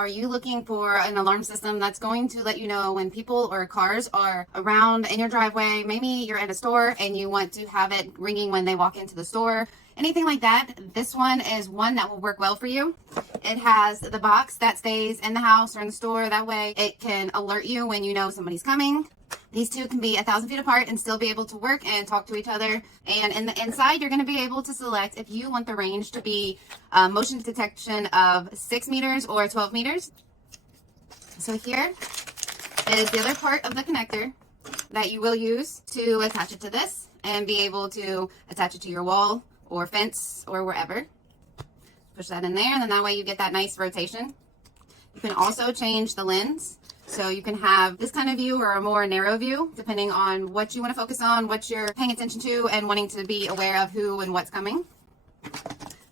Are you looking for an alarm system that's going to let you know when people or cars are around in your driveway? Maybe you're at a store and you want to have it ringing when they walk into the store. Anything like that, this one is one that will work well for you. It has the box that stays in the house or in the store. That way it can alert you when you know somebody's coming. These two can be 1,000 feet apart and still be able to work and talk to each other. And in the inside, you're going to be able to select if you want the range to be motion detection of 6 meters or 12 meters. So here is the other part of the connector that you will use to attach it to this and be able to attach it to your wall or fence or wherever. Push that in there, and then that way you get that nice rotation. You can also change the lens. So you can have this kind of view or a more narrow view, depending on what you want to focus on, what you're paying attention to, and wanting to be aware of who and what's coming.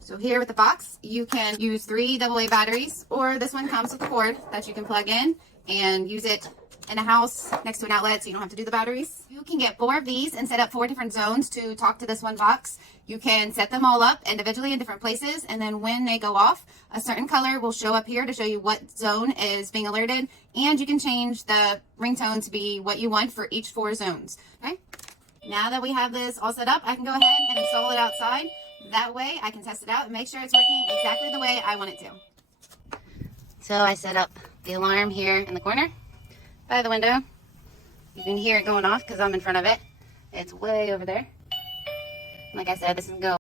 So here with the box, you can use 3 AA batteries, or this one comes with a cord that you can plug in and use it in a house next to an outlet so you don't have to do the batteries. You can get 4 of these and set up 4 different zones to talk to this one box. You can set them all up individually in different places, and then when they go off, a certain color will show up here to show you what zone is being alerted, and you can change the ringtone to be what you want for each 4 zones. Okay? Now that we have this all set up, I can go ahead and install it outside. That way I can test it out and make sure it's working exactly the way I want it to. So I set up the alarm here in the corner by the window. You can hear it going off because I'm in front of it. It's way over there. Like I said, this is going to go